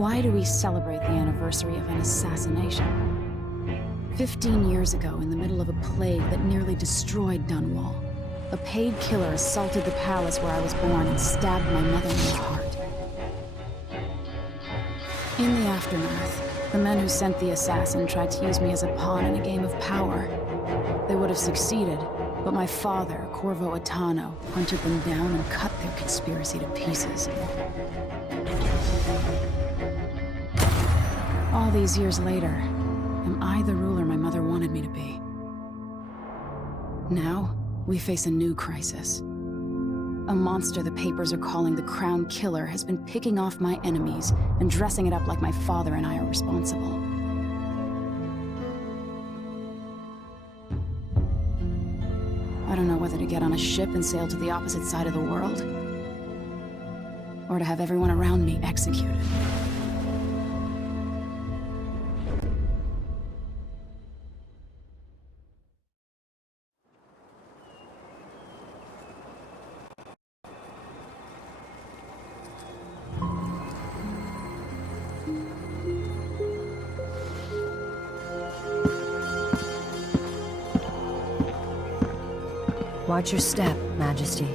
Why do we celebrate the anniversary of an assassination? 15 years ago, in the middle of a plague that nearly destroyed Dunwall, a paid killer assaulted the palace where I was born and stabbed my mother in the heart. In the aftermath, the men who sent the assassin tried to use me as a pawn in a game of power. They would have succeeded, but my father, Corvo Attano, hunted them down and cut their conspiracy to pieces. All these years later, am I the ruler my mother wanted me to be? Now, we face a new crisis. A monster the papers are calling the Crown Killer has been picking off my enemies and dressing it up like my father and I are responsible. I don't know whether to get on a ship and sail to the opposite side of the world, or to have everyone around me executed. Watch your step, Majesty.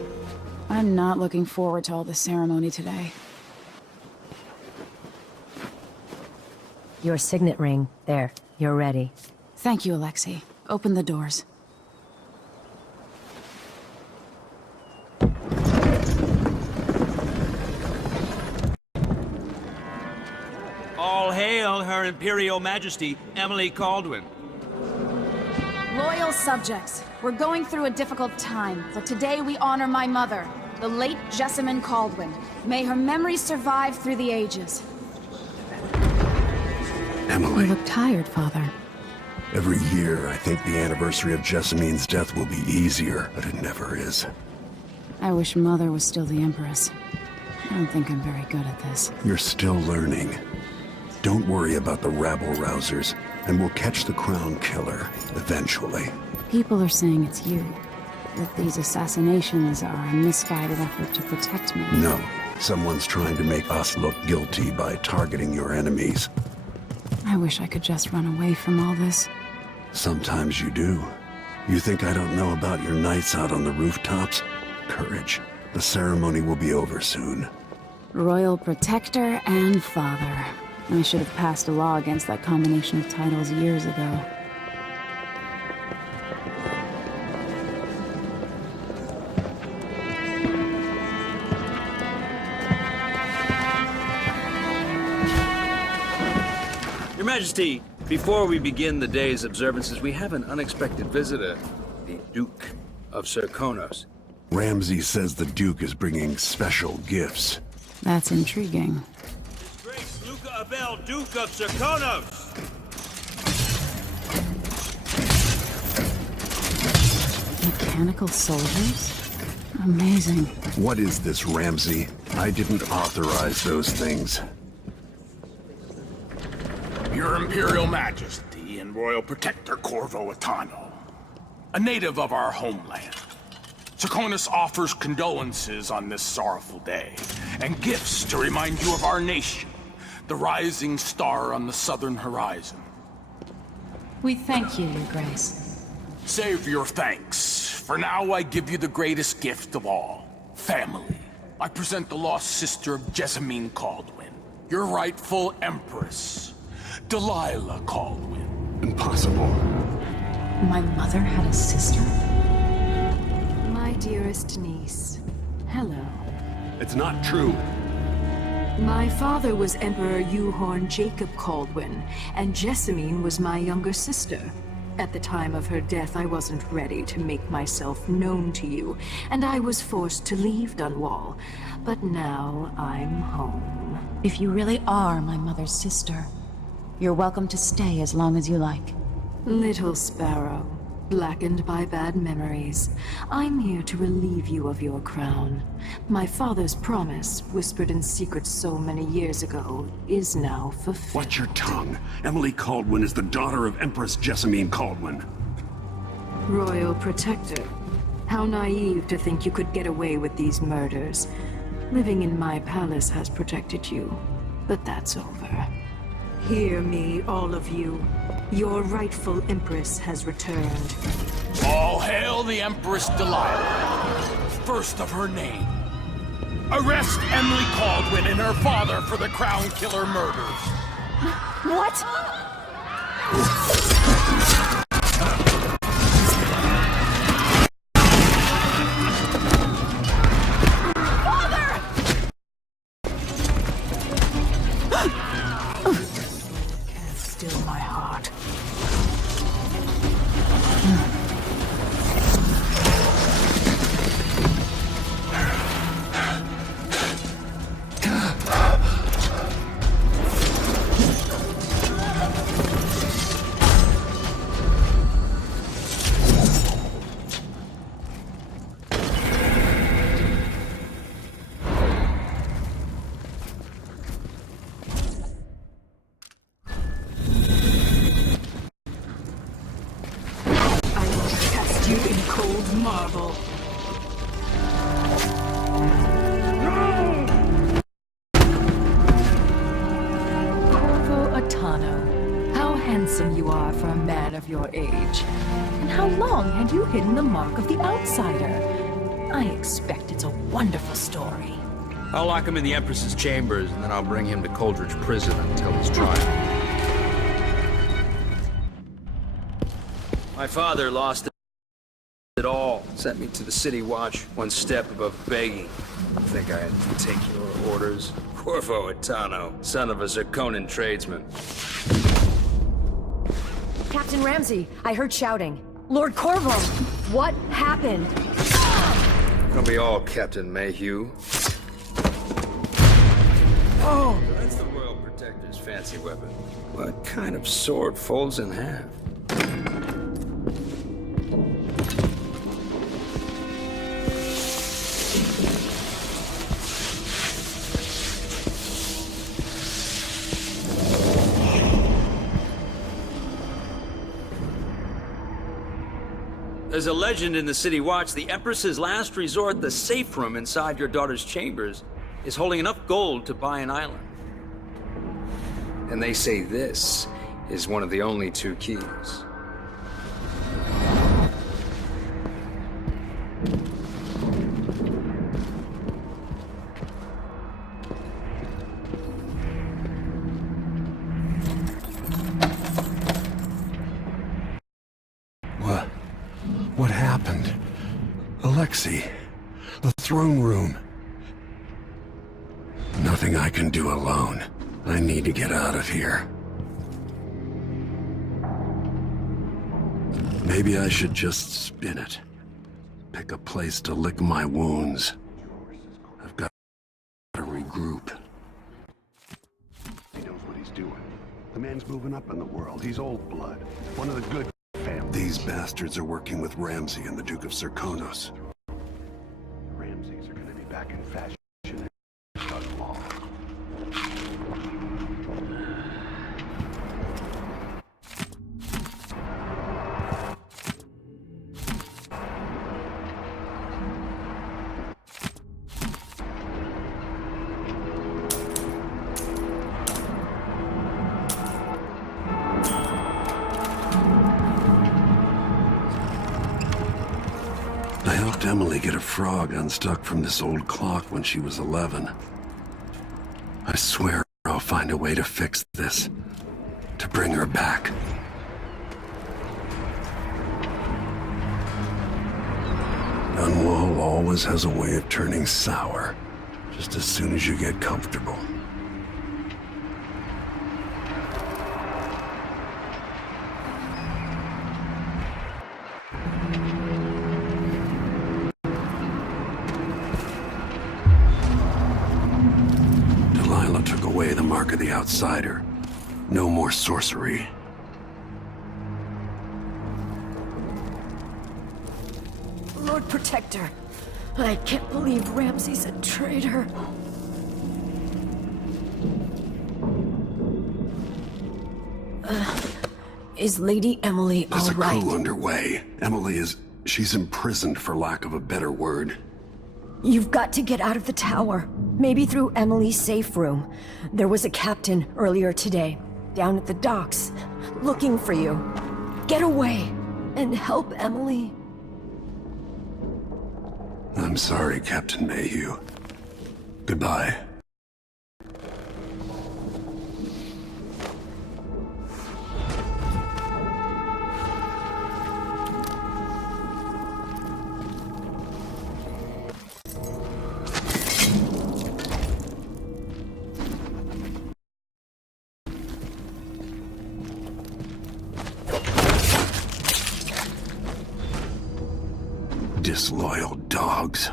I'm not looking forward to all the ceremony today. Your signet ring. There, you're ready. Thank you, Alexei. Open the doors. All hail Her Imperial Majesty, Emily Caldwin. Loyal subjects, we're going through a difficult time, but today we honor my mother, the late Jessamine Caldwin. May her memory survive through the ages. Emily. You look tired, Father. Every year, I think the anniversary of Jessamine's death will be easier, but it never is. I wish Mother was still the Empress. I don't think I'm very good at this. You're still learning. Don't worry about the rabble-rousers, and we'll catch the Crown Killer, eventually. People are saying it's you. That these assassinations are a misguided effort to protect me. No. Someone's trying to make us look guilty by targeting your enemies. I wish I could just run away from all this. Sometimes you do. You think I don't know about your nights out on the rooftops? Courage. The ceremony will be over soon. Royal Protector and Father. I should have passed a law against that combination of titles years ago. Your Majesty, before we begin the day's observances, we have an unexpected visitor, the Duke of Serkonos. Ramsay says the Duke is bringing special gifts. That's intriguing. His Grace Luca Abel, Duke of Serkonos! Mechanical soldiers? Amazing. What is this, Ramsay? I didn't authorize those things. Your Imperial Majesty and Royal Protector Corvo Attano, a native of our homeland. Serkonos offers condolences on this sorrowful day, and gifts to remind you of our nation, the rising star on the southern horizon. We thank you, Your Grace. Save your thanks. For now, I give you the greatest gift of all, family. I present the lost sister of Jessamine Caldwin, your rightful Empress, Delilah Caldwin. Impossible. My mother had a sister? My dearest niece, hello. It's not true. My father was Emperor Euhorn Jacob Caldwin, and Jessamine was my younger sister. At the time of her death, I wasn't ready to make myself known to you, and I was forced to leave Dunwall. But now I'm home. If you really are my mother's sister, you're welcome to stay as long as you like. Little sparrow, blackened by bad memories, I'm here to relieve you of your crown. My father's promise, whispered in secret so many years ago, is now fulfilled. Watch your tongue. Emily Caldwin is the daughter of Empress Jessamine Caldwin. Royal Protector, how naive to think you could get away with these murders. Living in my palace has protected you. but that's over. Hear me, all of you. Your rightful Empress has returned. All hail the Empress Delilah, first of her name. Arrest Emily Caldwin and her father for the Crown Killer murders. What? Can't still my heart. You in cold marble. Corvo Atano, how handsome you are for a man of your age. And how long had you hidden the mark of the outsider? I expect it's a wonderful story. I'll lock him in the Empress's chambers, and then I'll bring him to Coldridge Prison until his trial. My father lost it all. Sent me to the City Watch, one step above begging. I think I had to take your orders. Corvo Atano, son of a Zirconan tradesman. Captain Ramsey, I heard shouting. Lord Corvo, what happened? It'll be all Captain Mayhew. Oh, that's the Royal Protector's fancy weapon. What kind of sword folds in half? There's a legend in the City Watch, the Empress's last resort, the safe room inside your daughter's chambers, is holding enough gold to buy an island. And they say this is one of the only two keys. What happened? Alexei, the throne room. Nothing I can do alone. I need to get out of here. Maybe I should just spin it. Pick a place to lick my wounds. I've got to regroup. He knows what he's doing. The man's moving up in the world. He's old blood. One of the good families. These bastards are working with Ramsey and the Duke of Zirconos. Ramses are gonna be back in fashion in Dunwall. I helped Emily get a frog unstuck from this old clock when she was 11. I swear I'll find a way to fix this. To bring her back. Dunwall always has a way of turning sour, just as soon as you get comfortable. Delilah took away the mark of the outsider. No more sorcery. Lord Protector, I can't believe Ramsey's a traitor. Is Lady Emily all There's a right? coup underway. Emily is... she's imprisoned for lack of a better word. You've got to get out of the tower. Maybe through Emily's safe room. There was a captain earlier today, down at the docks, looking for you. Get away and help Emily. I'm sorry, Captain Mayhew. Goodbye. Disloyal dogs.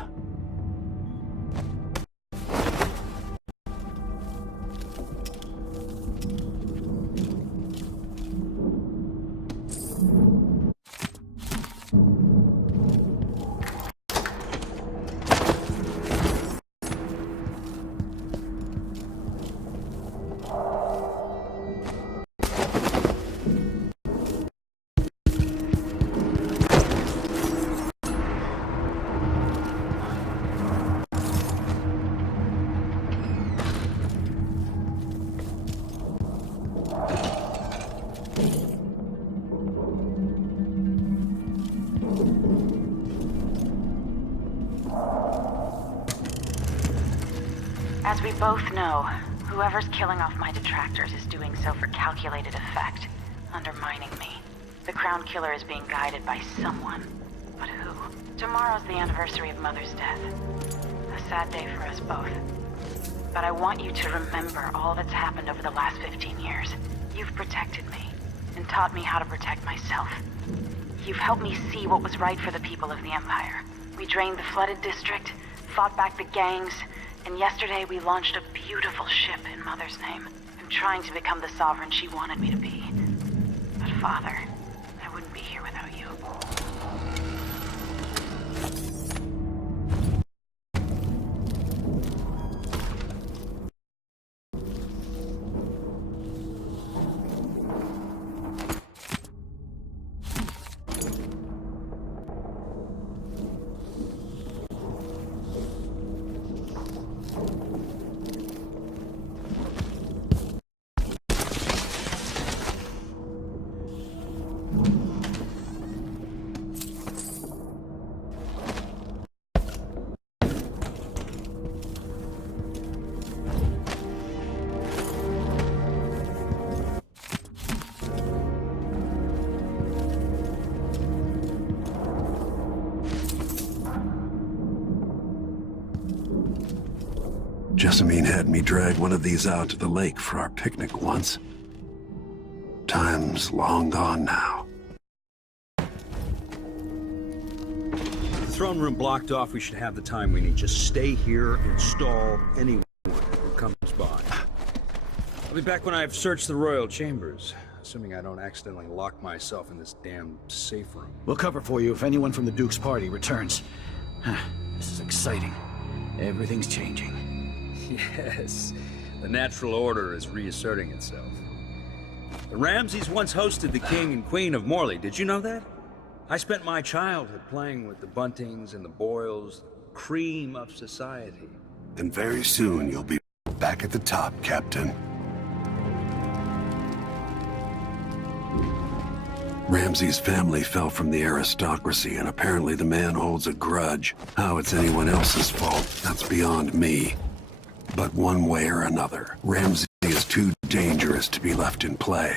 As we both know, whoever's killing off my detractors is doing so for calculated effect, undermining me. The Crown Killer is being guided by someone. But who? Tomorrow's the anniversary of Mother's death. A sad day for us both. But I want you to remember all that's happened over the last 15 years. You've protected me, and taught me how to protect myself. You've helped me see what was right for the people of the Empire. We drained the flooded district, fought back the gangs, and yesterday we launched a beautiful ship in Mother's name. I'm trying to become the sovereign she wanted me to be. But Father, I wouldn't be here without you. Jessamine had me drag one of these out to the lake for our picnic once. Time's long gone now. The throne room blocked off. We should have the time we need. Just stay here and stall anyone who comes by. I'll be back when I've searched the royal chambers, assuming I don't accidentally lock myself in this damn safe room. We'll cover for you if anyone from the Duke's party returns. This is exciting. Everything's changing. Yes, the natural order is reasserting itself. The Ramseys once hosted the King and Queen of Morley. Did you know that? I spent my childhood playing with the Buntings and the Boyles, cream of society. And very soon you'll be back at the top, Captain. Ramsey's family fell from the aristocracy, and apparently the man holds a grudge. How it's anyone else's fault, that's beyond me. But one way or another, Ramsey is too dangerous to be left in play.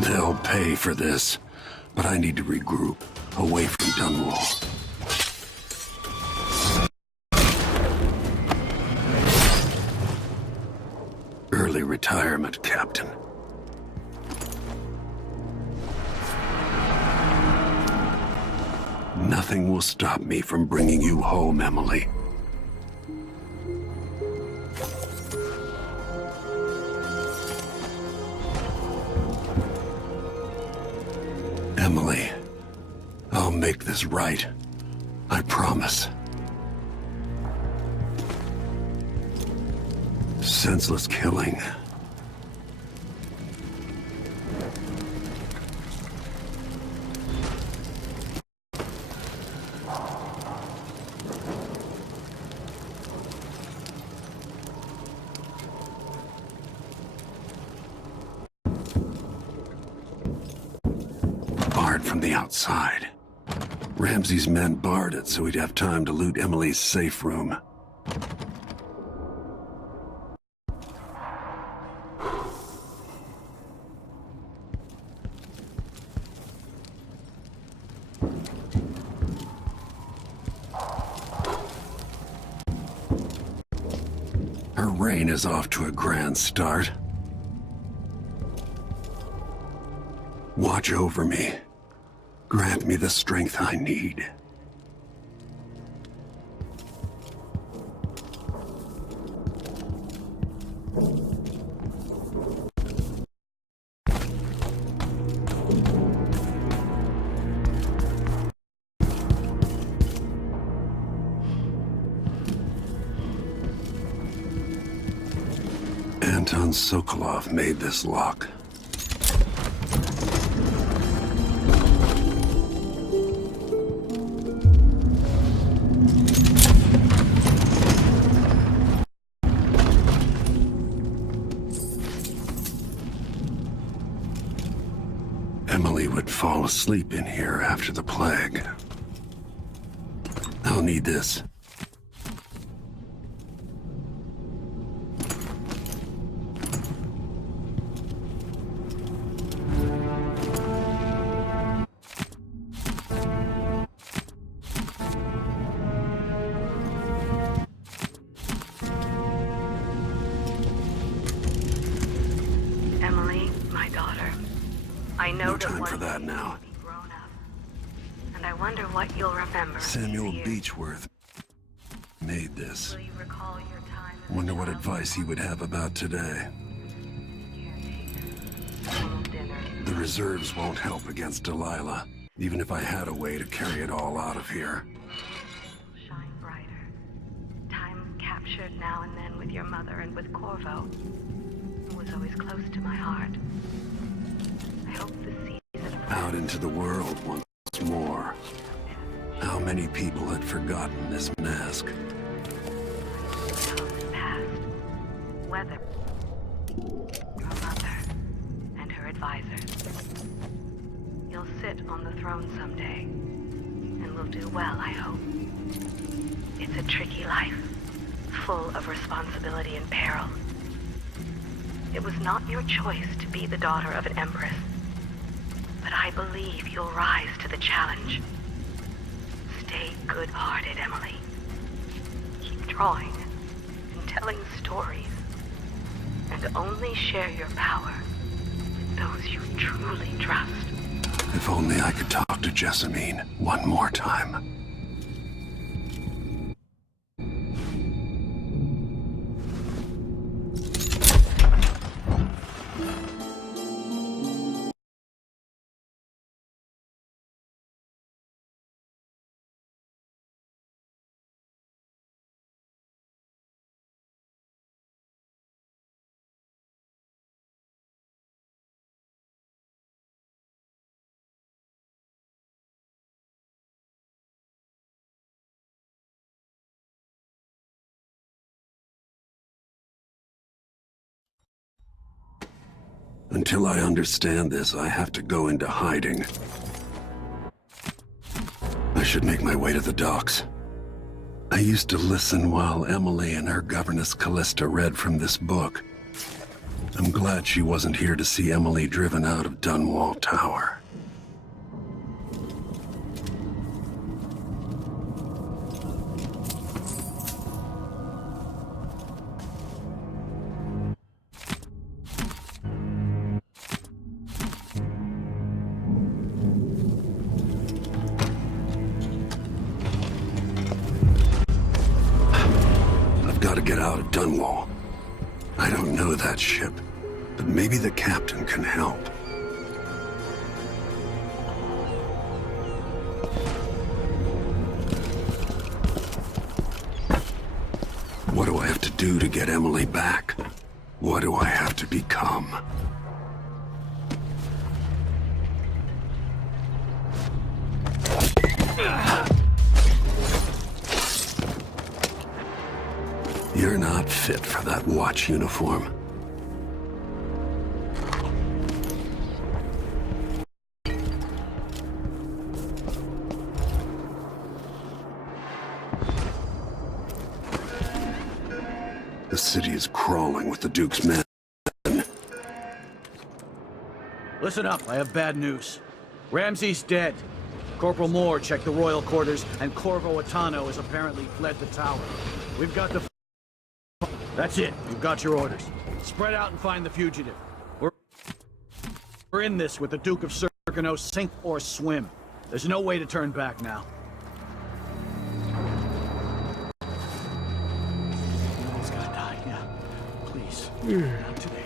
They'll pay for this, but I need to regroup, away from Dunwall. Early retirement, Captain. Nothing will stop me from bringing you home, Emily. Emily, I'll make this right. I promise. Senseless killing. guard from the outside. Ramsey's men barred it so he'd have time to loot Emily's safe room. Her reign is off to a grand start. Watch over me. Grant me the strength I need. Anton Sokolov made this lock. Emily would fall asleep in here after the plague. I'll need this. Emily, my daughter. I know No that time one for that day now. you'll be grown up. And I wonder what you'll remember. Samuel these years. Beechworth made this. Will you recall your time as a Wonder what child? advice he would have about today. Caretaker, dinner. The reserves won't help against Delilah, even if I had a way to carry it all out of here. Shine brighter. Time captured now and then with your mother and with Corvo, who was always close to my heart. I hope the season Out into the world once more. How many people had forgotten this mask? has passed. Weather, her mother, and her advisors. You'll sit on the throne someday, and will do well, I hope. It's a tricky life, full of responsibility and peril. It was not your choice to be the daughter of an empress, but I believe you'll rise to the challenge. Stay good-hearted, Emily. Keep drawing and telling stories, and only share your power with those you truly trust. If only I could talk to Jessamine one more time. Until I understand this, I have to go into hiding. I should make my way to the docks. I used to listen while Emily and her governess Callista read from this book. I'm glad she wasn't here to see Emily driven out of Dunwall Tower. Gotta get out of Dunwall. I don't know that ship, but maybe the captain can help. What do I have to do to get Emily back? What do I have to become? You're not fit for that watch uniform. The city is crawling with the Duke's men. Listen up, I have bad news. Ramsey's dead. Corporal Moore checked the royal quarters, and Corvo Atano has apparently fled the tower. We've got the... That's it. You've got your orders. Spread out and find the fugitive. We're in this with the Duke of Serkino, sink or swim. There's no way to turn back now. He's gonna die, yeah. Please. Not today.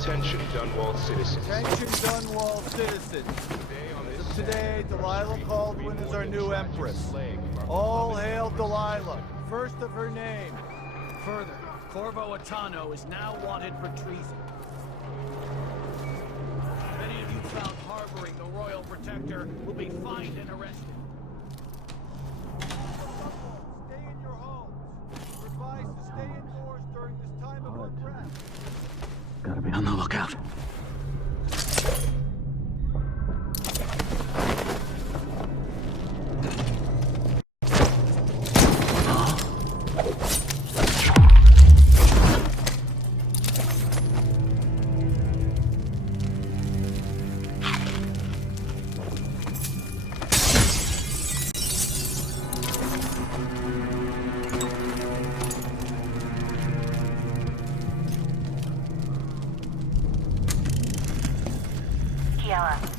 Attention, Dunwall citizens. Attention, Dunwall citizens. As of today, Delilah Caldwin is our new empress. All hail Delilah, first of her name. Further, Corvo Atano is now wanted for treason. If any of you found harboring the royal protector will be fined and arrested. Stay in your homes. You're advised to stay indoors during this time of unrest. Gotta be on the lookout.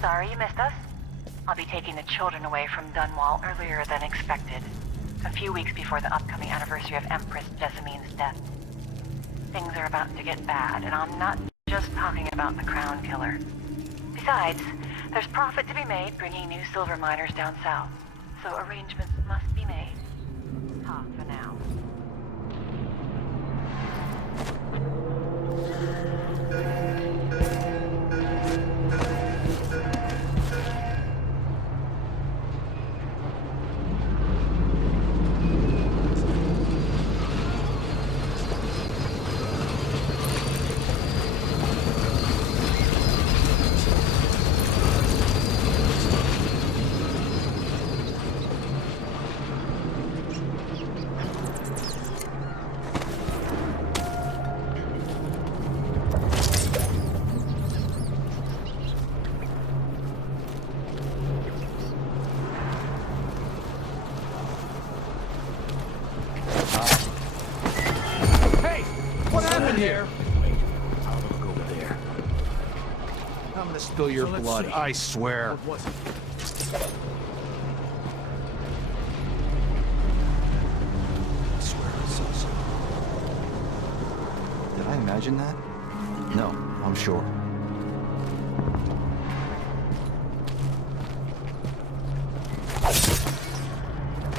Sorry you missed us. I'll be taking the children away from Dunwall earlier than expected. A few weeks before the upcoming anniversary of Empress Jessamine's death. Things are about to get bad, and I'm not just talking about the Crown Killer. Besides, there's profit to be made bringing new silver miners down south. So arrangements must be made. Ha for now. Here. I'll look over there. I'm gonna spill your blood, I swear. What was it? I swear I saw something. Did I imagine that? No, I'm sure.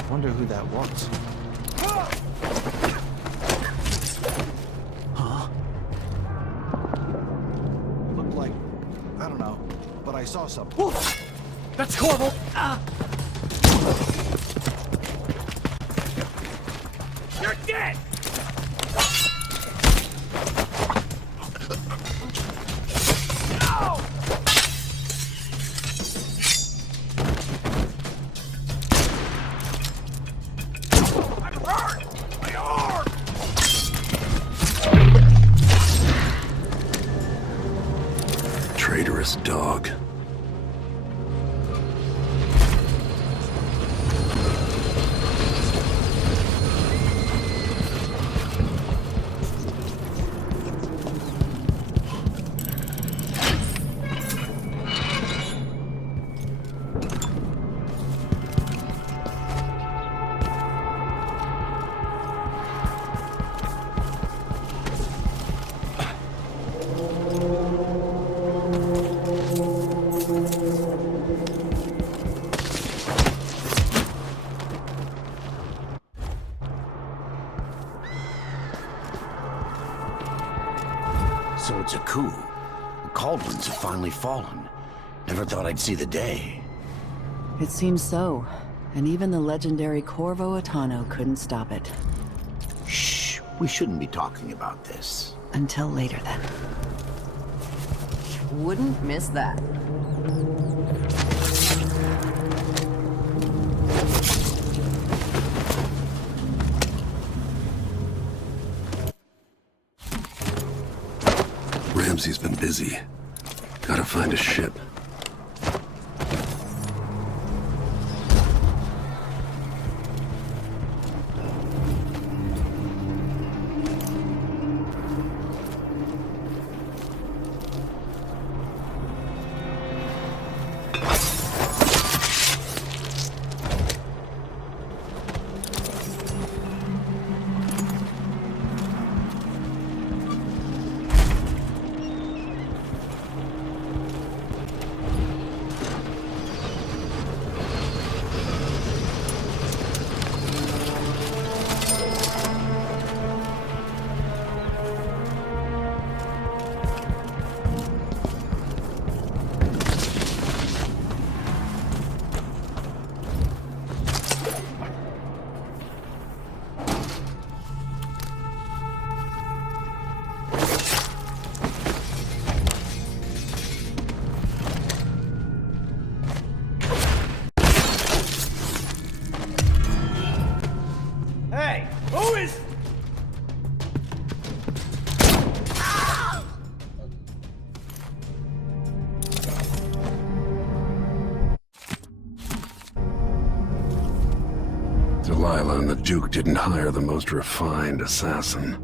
Wonder who that was. I saw something. That's Corvo! You're dead! Traitorous dog. So it's a coup. The Caldwins have finally fallen. Never thought I'd see the day. It seems so. And even the legendary Corvo Attano couldn't stop it. Shh. We shouldn't be talking about this. Until later, then. Wouldn't miss that. Ramsey's been busy. Gotta find a ship. Delilah and the Duke didn't hire the most refined assassin.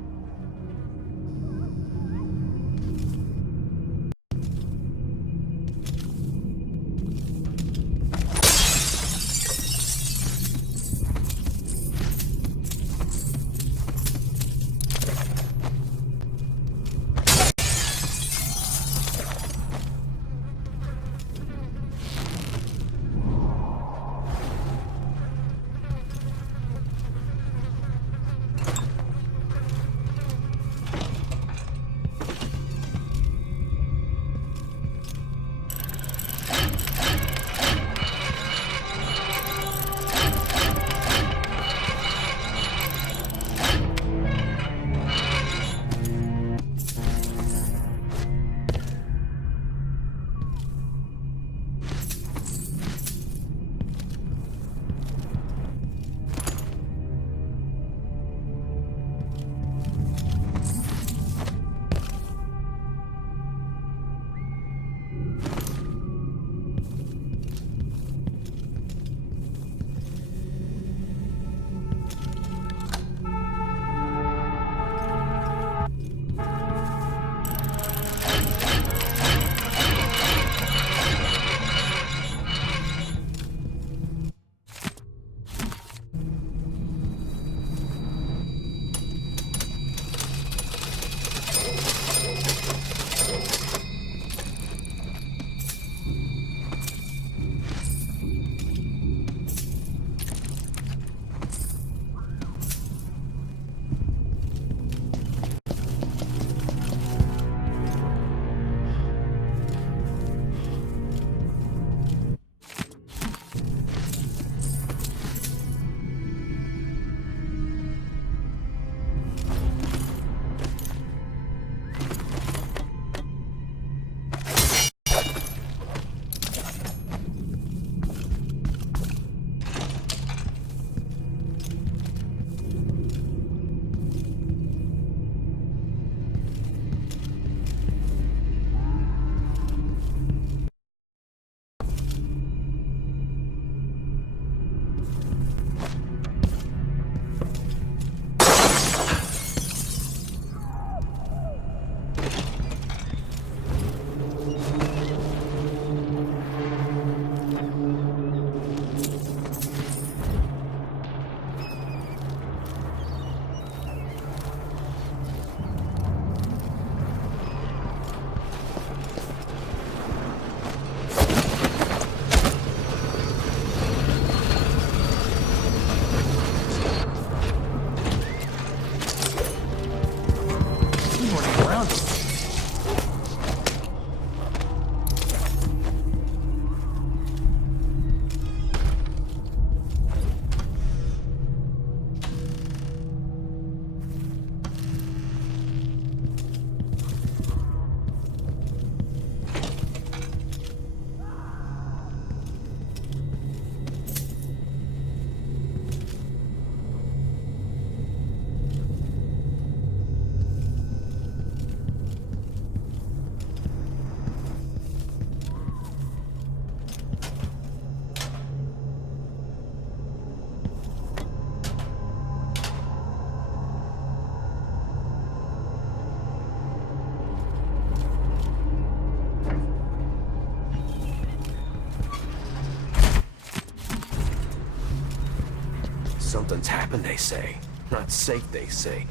Something's happened, they say. Not safe, they say.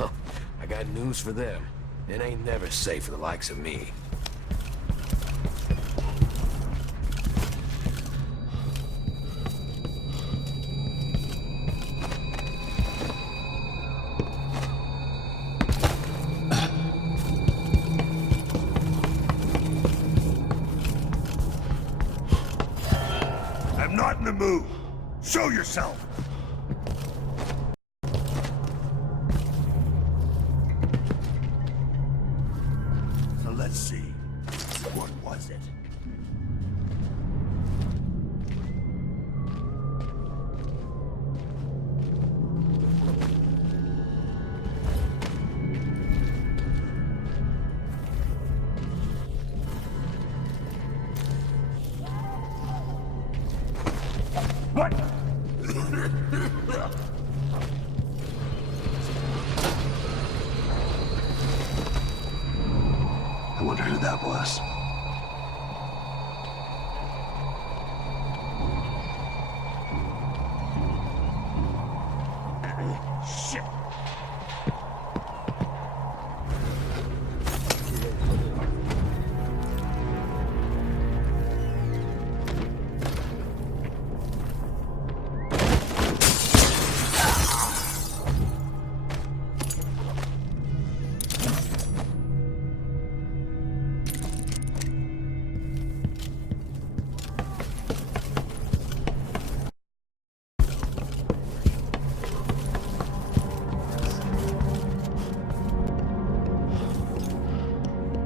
Well, I got news for them. It ain't never safe for the likes of me. I'm not in the mood. Show yourself! So let's see. What was it? What? I wonder who that was. Shit.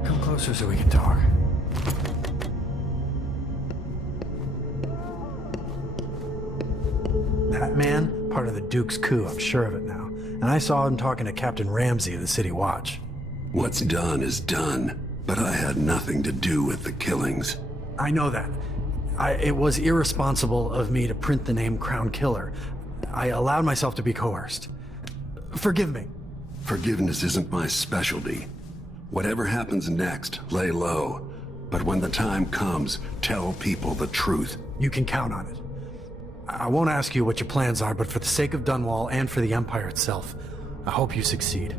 Come closer so we can talk. That man, part of the Duke's coup, I'm sure of it now. And I saw him talking to Captain Ramsey of the City Watch. What's done is done, but I had nothing to do with the killings. I know that. It was irresponsible of me to print the name Crown Killer. I allowed myself to be coerced. Forgive me. Forgiveness isn't my specialty. Whatever happens next, lay low. But when the time comes, tell people the truth. You can count on it. I won't ask you what your plans are, but for the sake of Dunwall and for the Empire itself, I hope you succeed.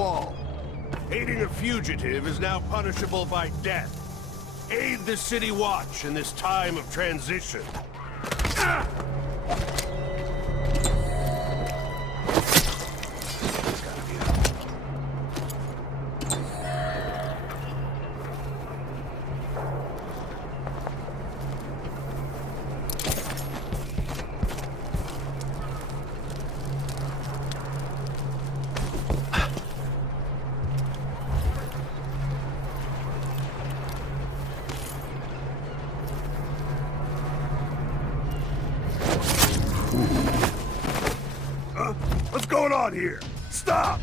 Dunwall. Aiding a fugitive is now punishable by death. Aid the City Watch in this time of transition. Ah! What's going on here? Stop!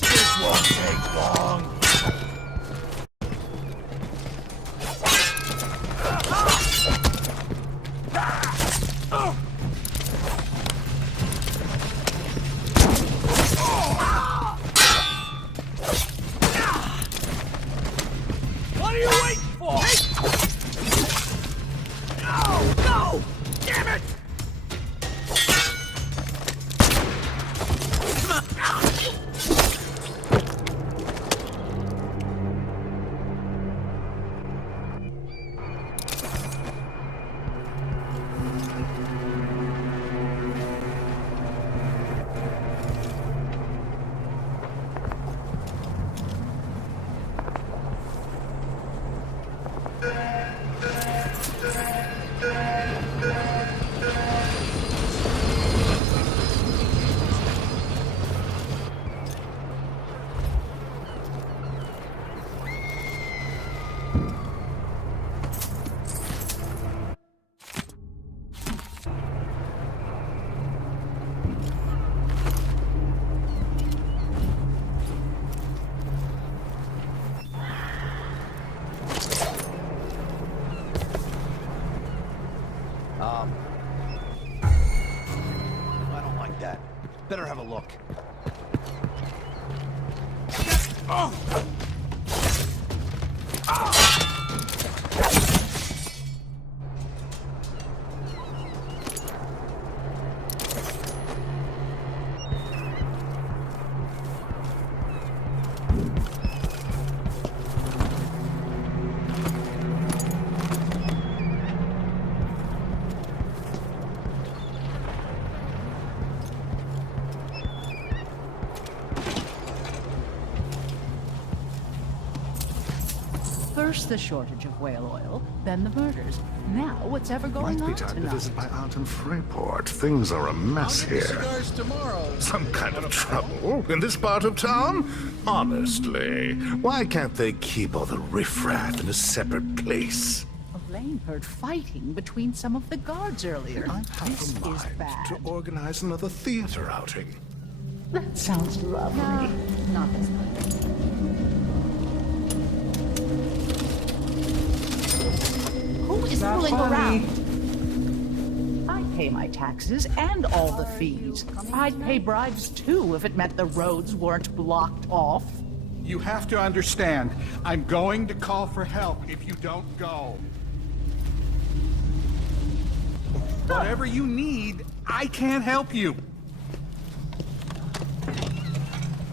This won't take long. What are you waiting for? No! Damn it! I don't like that. Better have a look. Oh! First the shortage of whale oil, then the murders. Now what's ever going Might be on time to tonight? visit my aunt in Freyport. Things are a mess here. Cigars tomorrow. Some kind of trouble in this part of town? Honestly, why can't they keep all the riffraff in a separate place? Elaine heard fighting between some of the guards earlier. I have This a is mind bad. to organize another theater outing. That sounds lovely. No, not this time. Who is fooling around? I pay my taxes and all the fees. I'd pay bribes too if it meant the roads weren't blocked off. You have to understand, I'm going to call for help if you don't go. Whatever you need, I can't help you.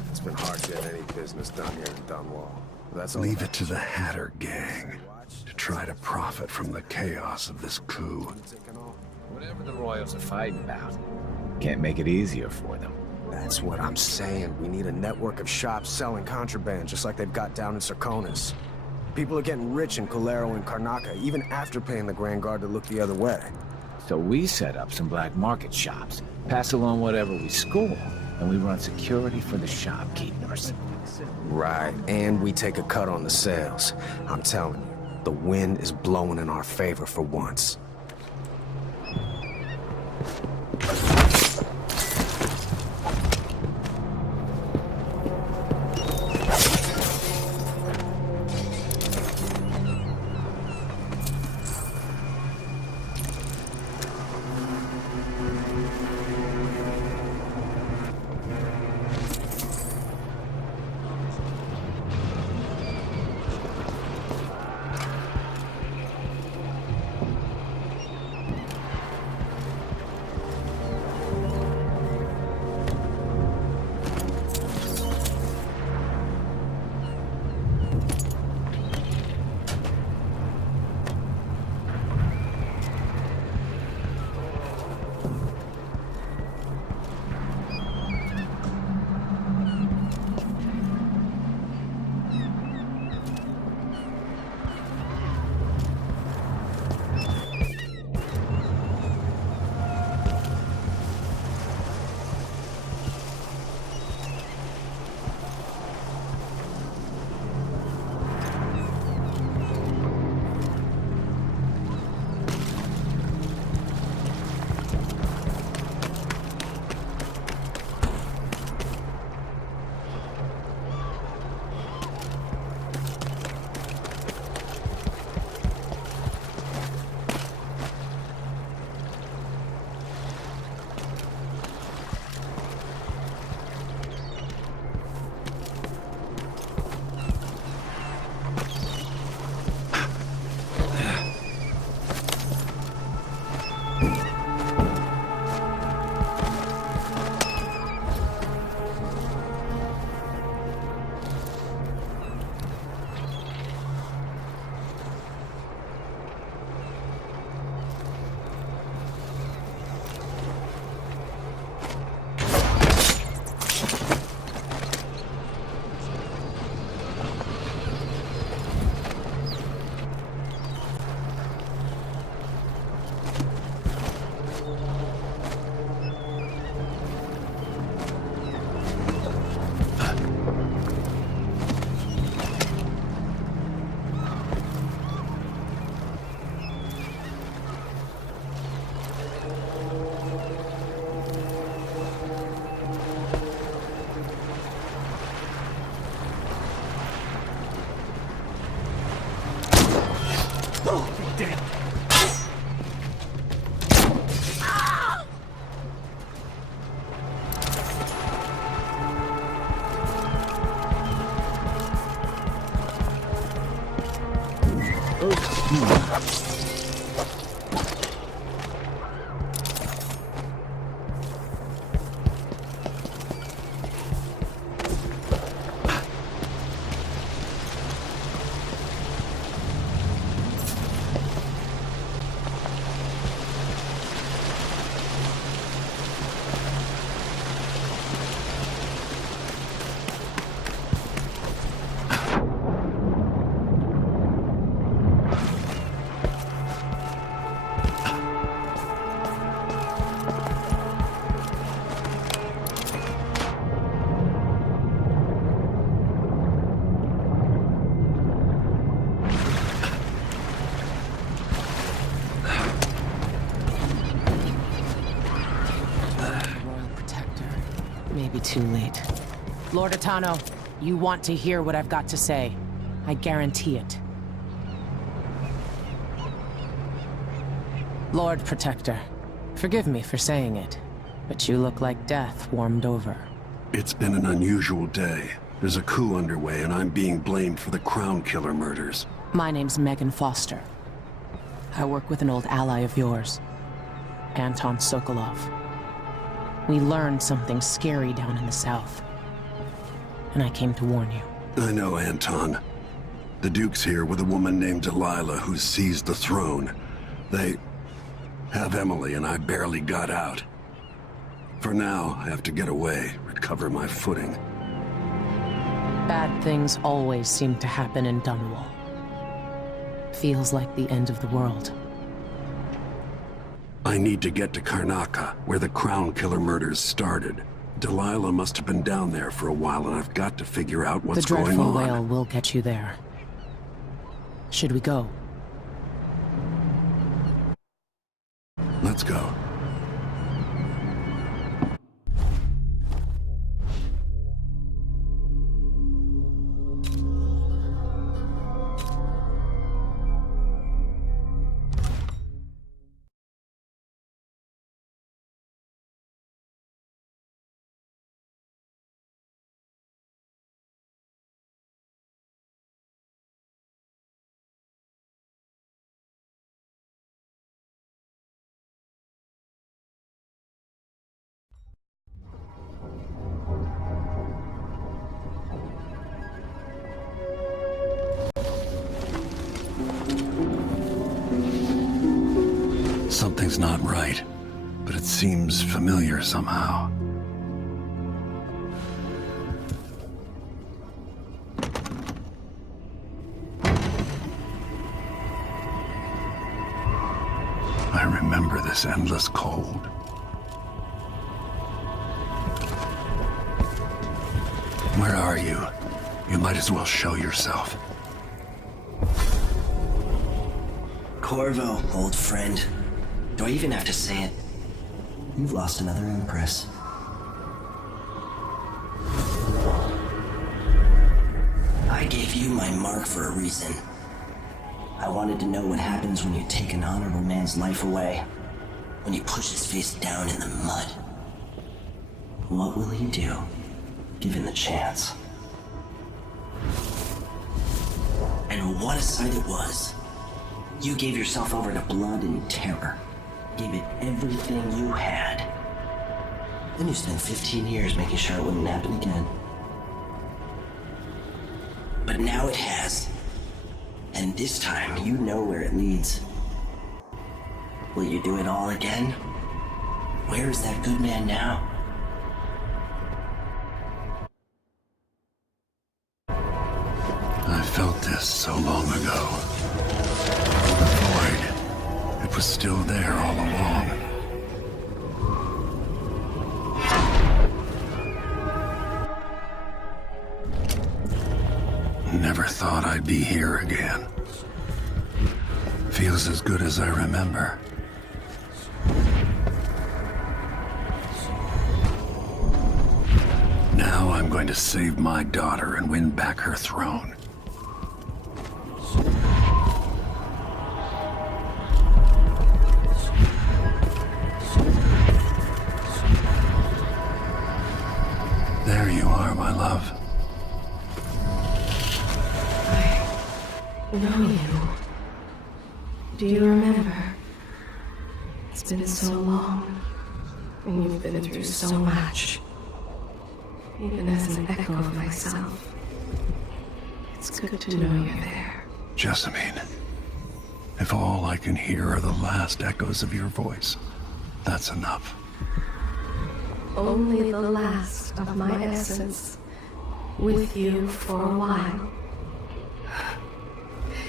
It's been hard to get any business done here in Dunwall. That's all. Leave it to the Hatter gang to try to profit from the chaos of this coup. Whatever the Royals are fighting about, can't make it easier for them. That's what I'm saying. We need a network of shops selling contraband, just like they've got down in Serconis. People are getting rich in Colero and Karnaca, even after paying the Grand Guard to look the other way. So we set up some black market shops, pass along whatever we score, and we run security for the shopkeepers. Right, and we take a cut on the sales. I'm telling you, the wind is blowing in our favor for once. dead. Too late. Lord Atano, you want to hear what I've got to say. I guarantee it. Lord Protector, forgive me for saying it, but you look like death warmed over. It's been an unusual day. There's a coup underway and I'm being blamed for the Crown Killer murders. My name's Megan Foster. I work with an old ally of yours, Anton Sokolov. We learned something scary down in the south, and I came to warn you. I know, Anton. The Duke's here with a woman named Delilah who seized the throne. They have Emily and I barely got out. For now, I have to get away, recover my footing. Bad things always seem to happen in Dunwall. Feels like the end of the world. I need to get to Karnaca, where the Crown Killer murders started. Delilah must have been down there for a while, and I've got to figure out what's going on. The dreadful whale will get you there. Should we go? Let's go. Something's not right, but it seems familiar somehow. I remember this endless cold. Where are you? You might as well show yourself. Corvo, old friend. Do I even have to say it? You've lost another Empress. I gave you my mark for a reason. I wanted to know what happens when you take an honorable man's life away. When you push his face down in the mud. What will he do, given the chance? And what a sight it was. You gave yourself over to blood and terror. Gave it everything you had. Then you spent 15 years making sure it wouldn't happen again. But now it has. And this time, you know where it leads. Will you do it all again? Where is that good man now? I felt this so long ago. The void. It was still there all along. Never thought I'd be here again. Feels as good as I remember. Now I'm going to save my daughter and win back her throne. my love. I know you. Do you remember? It's been so long, and you've been through so much. Even as an echo of myself, it's good to know you're there. Jessamine, if all I can hear are the last echoes of your voice, that's enough. Only the last of my essence, with you for a while.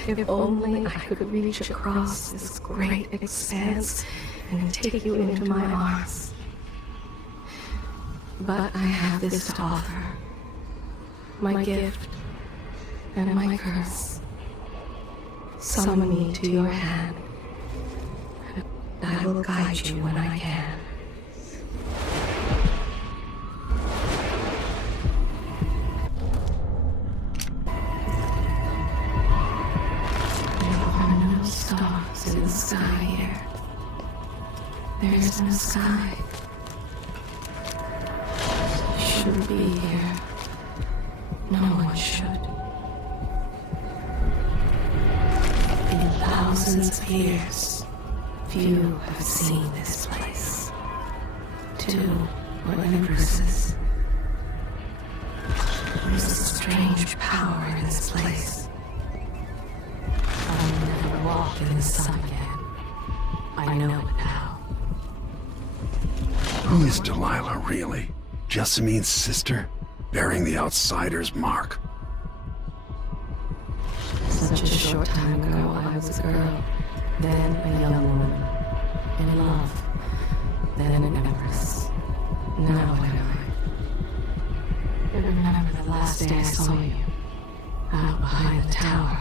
If only I could reach across this great expanse and take you into my arms. But I have this to offer. My gift and my curse. Summon me to your hand, and I will guide you when I can. There are no stars in the sky here. There is no sky. You shouldn't be here. No one should. In thousands of years, few have seen this place. 2 were empresses. There is a strange power in this place. I will never walk in the sun again. I know it now. Who is Delilah, really? Jessamine's sister? Bearing the outsider's mark. Such a short time ago, I was a girl, then a young woman, in love, then an empress. Now what am I? Remember the last day I saw you, out behind the tower.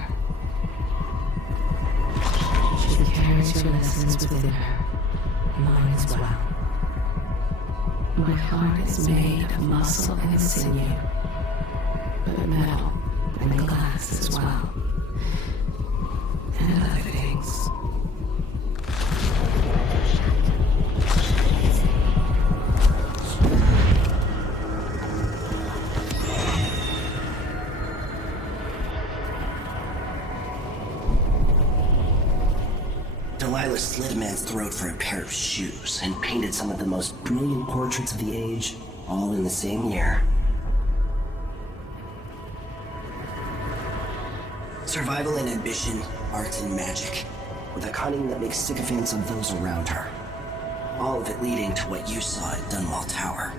She carries your lessons within her, mine as well. My heart is made of muscle and sinew, but metal and glass as well. And other things. Delilah slit a man's throat for a pair of shoes and painted some of the most brilliant portraits of the age, all in the same year. Survival and ambition, art and magic, with a cunning that makes sycophants of those around her. All of it leading to what you saw at Dunwall Tower.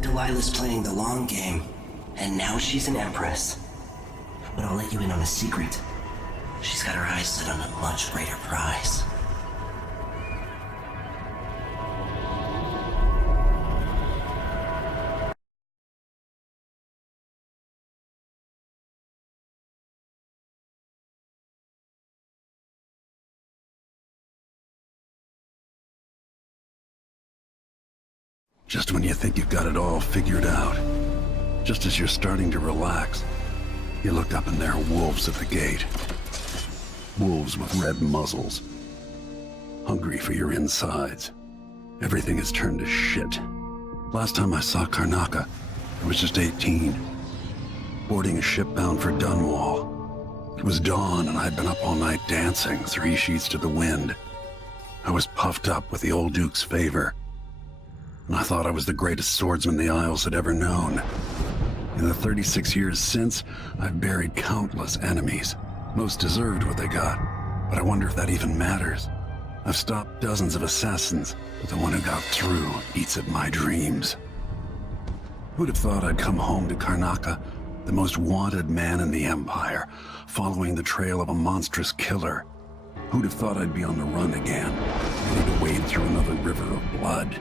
Delilah's playing the long game, and now she's an empress. But I'll let you in on a secret. She's got her eyes set on a much greater prize. Just when you think you've got it all figured out, just as you're starting to relax, you look up and there are wolves at the gate. Wolves with red muzzles. Hungry for your insides. Everything has turned to shit. Last time I saw Karnaca, I was just 18. Boarding a ship bound for Dunwall. It was dawn and I'd been up all night dancing, 3 sheets to the wind. I was puffed up with the old Duke's favor. And I thought I was the greatest swordsman the Isles had ever known. In the 36 years since, I've buried countless enemies. Most deserved what they got, but I wonder if that even matters. I've stopped dozens of assassins, but the one who got through eats at my dreams. Who'd have thought I'd come home to Karnaca, the most wanted man in the Empire, following the trail of a monstrous killer? Who'd have thought I'd be on the run again, ready to wade through another river of blood?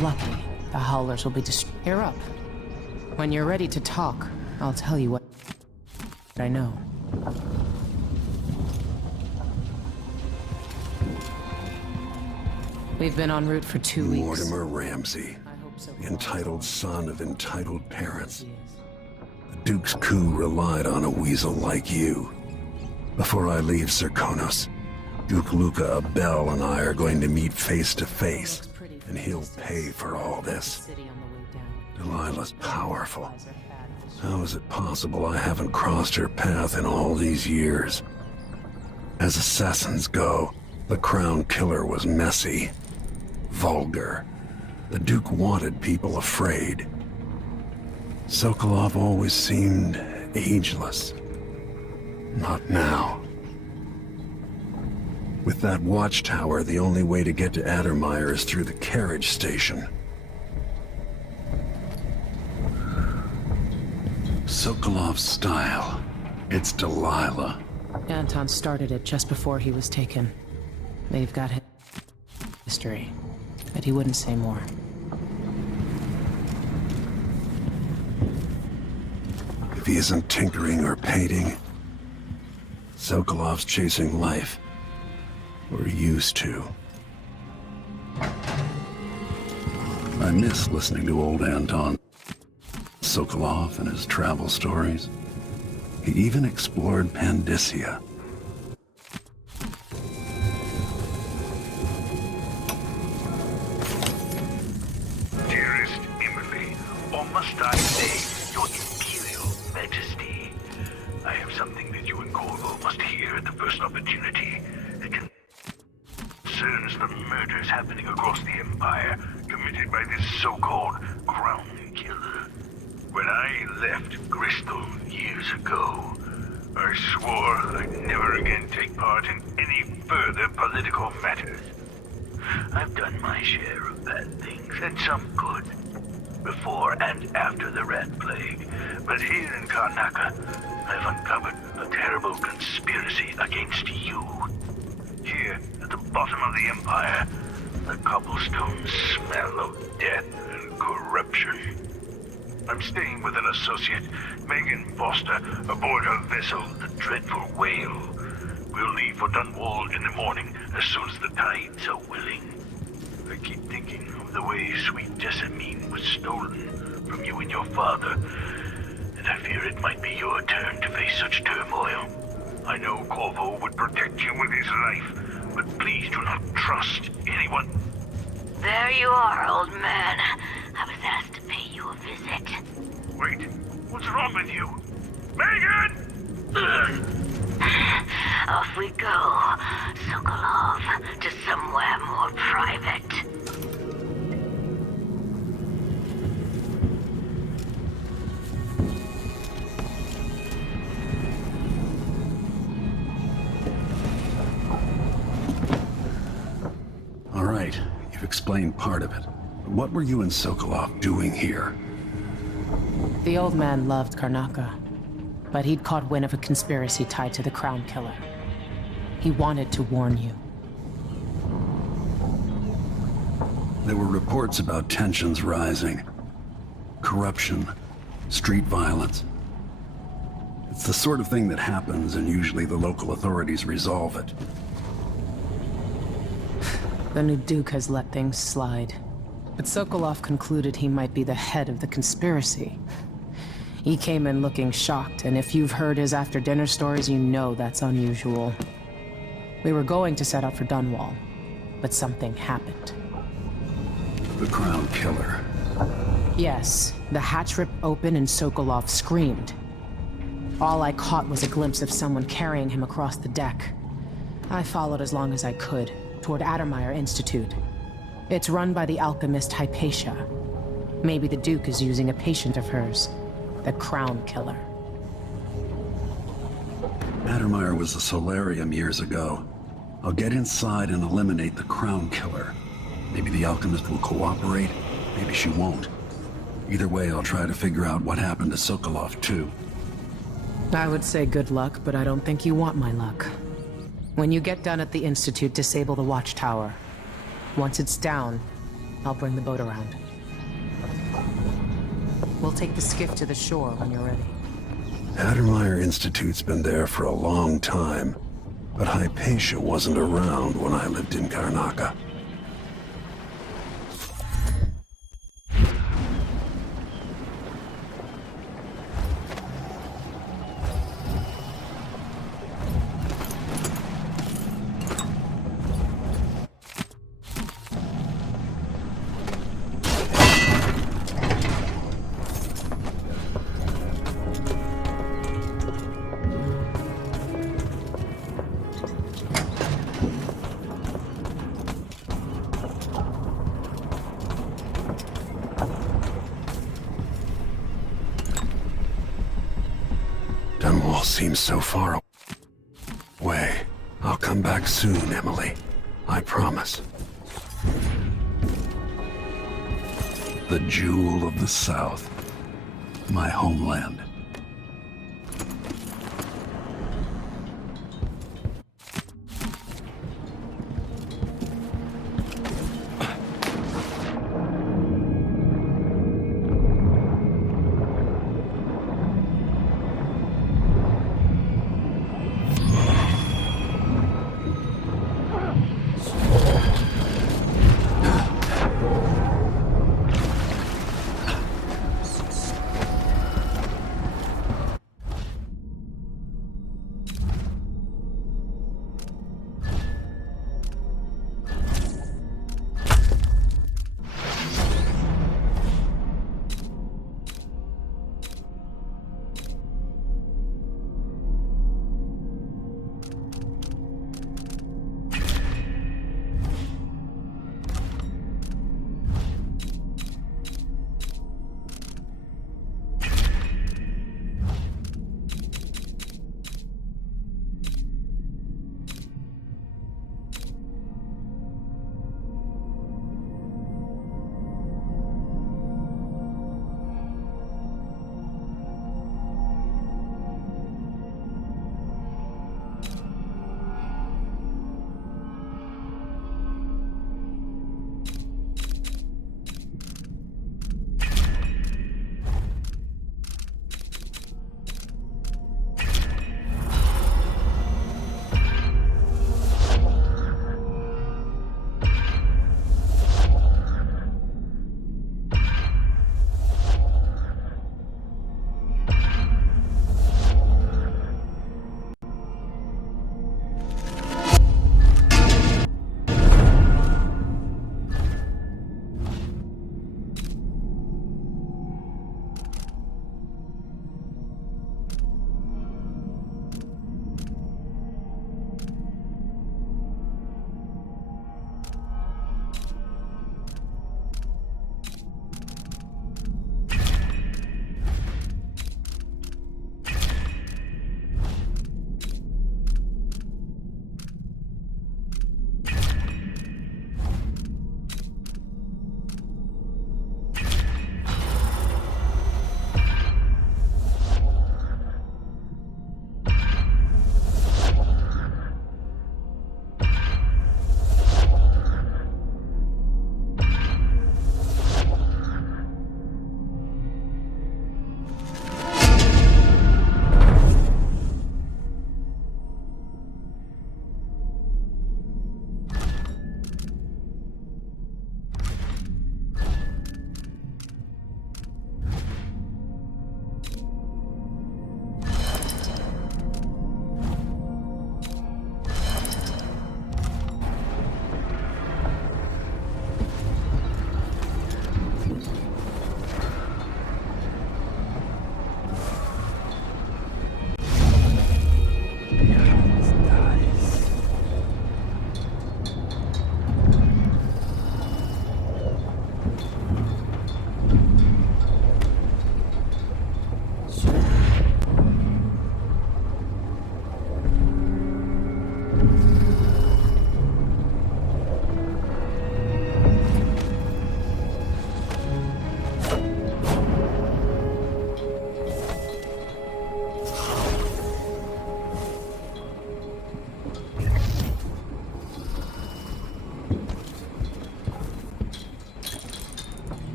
Lucky, the Howlers will be You're up. When you're ready to talk, I'll tell you what I know. We've been en route for 2 weeks. Mortimer Ramsey, the entitled son of entitled parents. The Duke's coup relied on a weasel like you. Before I leave Serkonos, Duke Luca Abel and I are going to meet face to face, and he'll pay for all this. Delilah's powerful. How is it possible I haven't crossed her path in all these years? As assassins go, the Crown Killer was messy, vulgar. The Duke wanted people afraid. Sokolov always seemed ageless. Not now. With that watchtower, the only way to get to Addermire is through the carriage station. Sokolov's style. It's Delilah. Anton started it just before he was taken. They've got history, but he wouldn't say more. If he isn't tinkering or painting, Sokolov's chasing life. Or used to. I miss listening to old Anton Sokolov and his travel stories. He even explored Pandyssia. Dearest Emily, or must I say, your Imperial Majesty, I have something that you and Corvo must hear at the first opportunity. It concerns the murders happening across the Empire, committed by this so-called Crown Killer. When I left Bristol years ago, I swore I'd never again take part in any further political matters. I've done my share of bad things, and some good, before and after the Rat Plague. But here in Karnaca, I've uncovered a terrible conspiracy against you. Here, at the bottom of the Empire, the cobblestones smell of death and corruption. I'm staying with an associate, Megan Foster, aboard her vessel, the Dreadful Whale. We'll leave for Dunwall in the morning, as soon as the tides are willing. I keep thinking of the way sweet Jessamine was stolen from you and your father, and I fear it might be your turn to face such turmoil. I know Corvo would protect you with his life, but please do not trust anyone. There you are, old man. I was asked to pay you a visit. Wait, what's wrong with you? Megan! Off we go, Sokolov, to somewhere more private. All right, you've explained part of it. What were you and Sokolov doing here? The old man loved Karnaca, but he'd caught wind of a conspiracy tied to the Crown Killer. He wanted to warn you. There were reports about tensions rising. Corruption, street violence. It's the sort of thing that happens, and usually the local authorities resolve it. The new Duke has let things slide. But Sokolov concluded he might be the head of the conspiracy. He came in looking shocked, and if you've heard his after-dinner stories, you know that's unusual. We were going to set out for Dunwall, but something happened. The Crown Killer. Yes, the hatch ripped open and Sokolov screamed. All I caught was a glimpse of someone carrying him across the deck. I followed as long as I could, toward Addermire Institute. It's run by the alchemist Hypatia. Maybe the Duke is using a patient of hers, the Crown Killer. Addermire was a solarium years ago. I'll get inside and eliminate the Crown Killer. Maybe the alchemist will cooperate, maybe she won't. Either way, I'll try to figure out what happened to Sokolov, too. I would say good luck, but I don't think you want my luck. When you get done at the Institute, disable the watchtower. Once it's down, I'll bring the boat around. We'll take the skiff to the shore when you're ready. Addermire Institute's been there for a long time, but Hypatia wasn't around when I lived in Karnaca. Dunwall seems so far away. I'll come back soon, Emily. I promise. The jewel of the South. My homeland.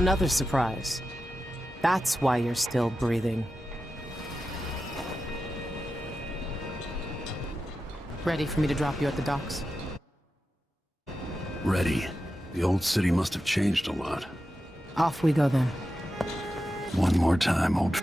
Another surprise. That's why you're still breathing. Ready for me to drop you at the docks? Ready. The old city must have changed a lot. Off we go then. One more time, old